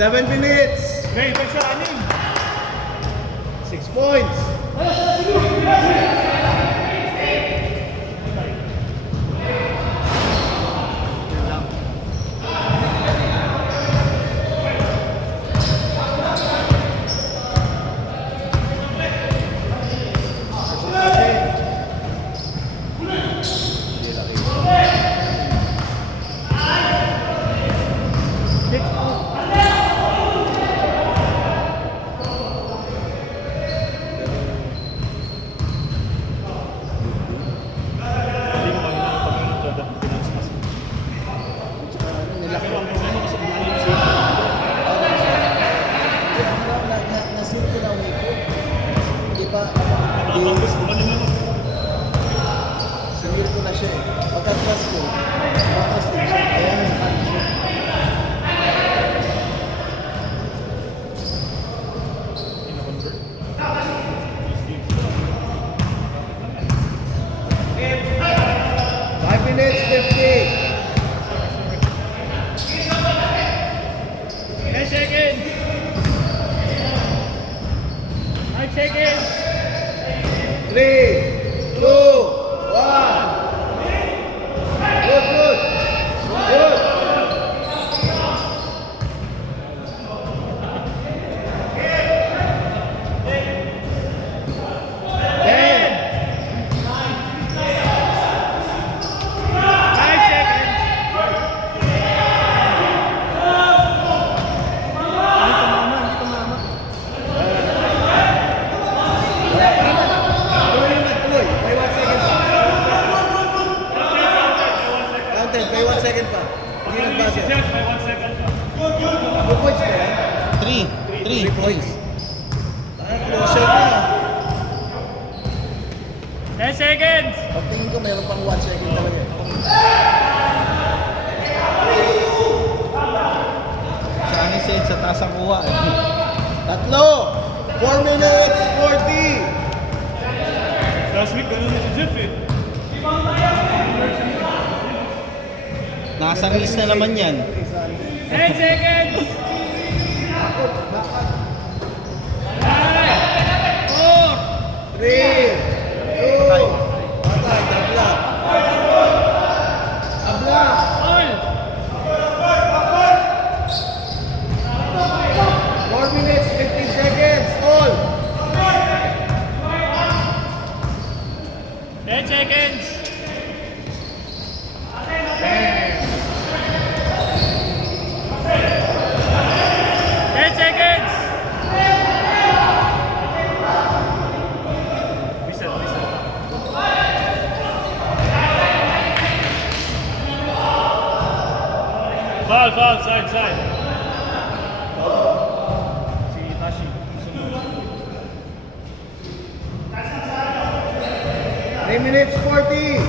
7 minutes. May ito siya, anim. 6 points. Singil ko na siya eh. Pagkatras ko, bakas din siya. Kaya nakakit siya. Minutes 50. 10 seconds. 5 seconds. 3, 2, 1. Good, good. Good. May 1 second pa. Hindi nagbasa. Just by 1 second. 2 points ba yan? 3 points. Closer na. 10 seconds. Pagtingin ko, meron pang 1 second talaga eh. Sa akin siya sa taas ang kuha eh. Tatlo. 4 minutes 40. Last week, ganun na si Jeff eh. Nasa release na naman yan. 10 seconds. 5, 4, 3, 2, patay, tabla. Tabla. all. 4 minutes 15 seconds. All. 10 seconds. 10 seconds. Reset, reset. Foul, foul, side, side. Si Tashi. 3 minutes 40.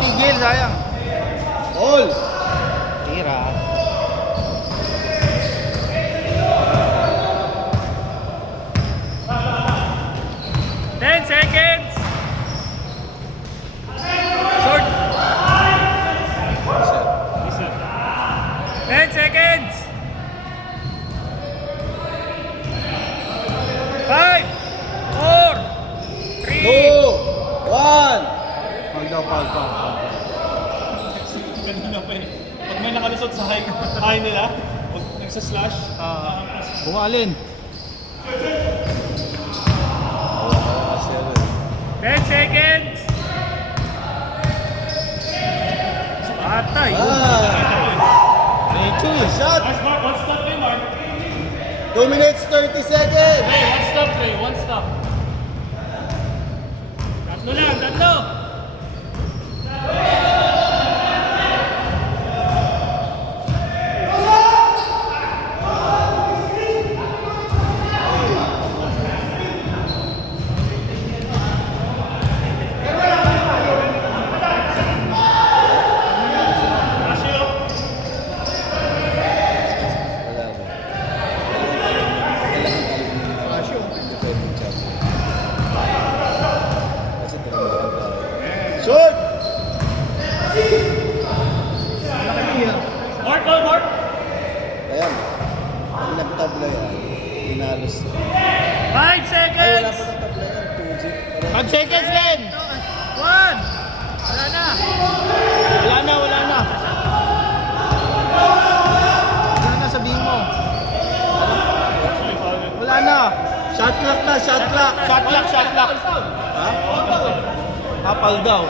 Tigil, sayang. All. Tira. Ten seconds. Short. Reset. 10 seconds. 5, 4, 3. 2, 1. Pag daw, pag. Ganun na pa eh. Pag may nakalusot sa high nila, pag nagsa-slash, Buhalin. 10 seconds. Patay. Diretso eh. Shot. Mark, one stop eh, Mark. 2 minutes 30 seconds. Trey, one stop, Trey. One stop. Tatlo lang, tatlo. halos. 5 Ay, wala seconds! pa ng tabla yan. 2-0. 5 seconds din! 1! Wala na! Wala na, wala na. Ano na sabihin mo? Wala na. Shot clock na, shot clock. Shot clock, shot clock. Ha? Kapal daw.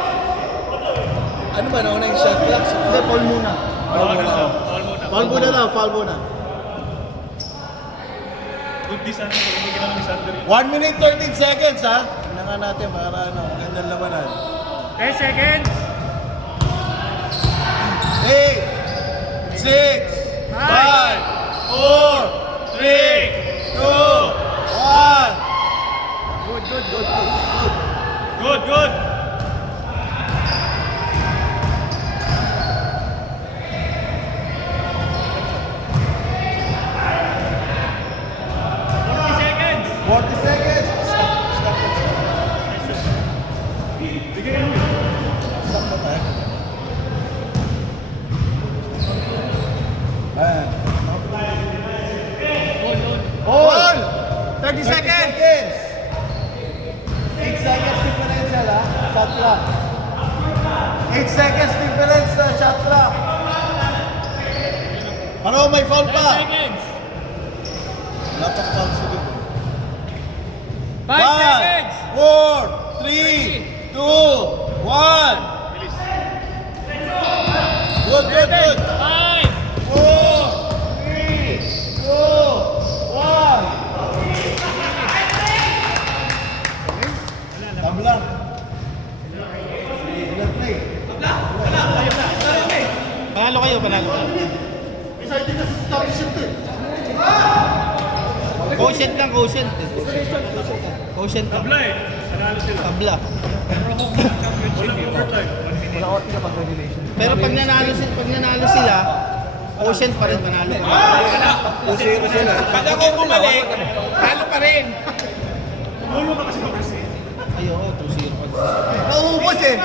Ano ba, nauna yung shot clock? Hindi, foul muna. Foul muna. Foul muna na, foul muna. Good di sana, hindi ka naman ni Sander yun. 1 minute 13 seconds, ha? Tingnan nga natin para ano, magandang labanan. 10 seconds! 8, 6, 5, 4, 3, 2, 1. Good, good, good, good. Good, good! Seconds! 40 seconds. Stop na tayo. Ayan. All. 30 seconds! 8 seconds differential, ha? Shot clock. 8 seconds difference sa shot clock. Ano, may foul 10 pa? seconds! Wala pang foul sa dito. 5 seconds! 4, 3, 2, 1. Good, good, good. 5! 4, 3, 2, 1. Tabla. Ilan play? Panalo kayo, panalo kayo. Quotient lang, quotient. Quotient lang. Tabla eh. Panalo sila. Tabla. Wala ko na pag regulation. Pero pag nanalo sila, quotient pa rin panalo. 2-0 sila. Pag ako bumalik, talo pa rin. Ayoko, 2-0. Naubos eh.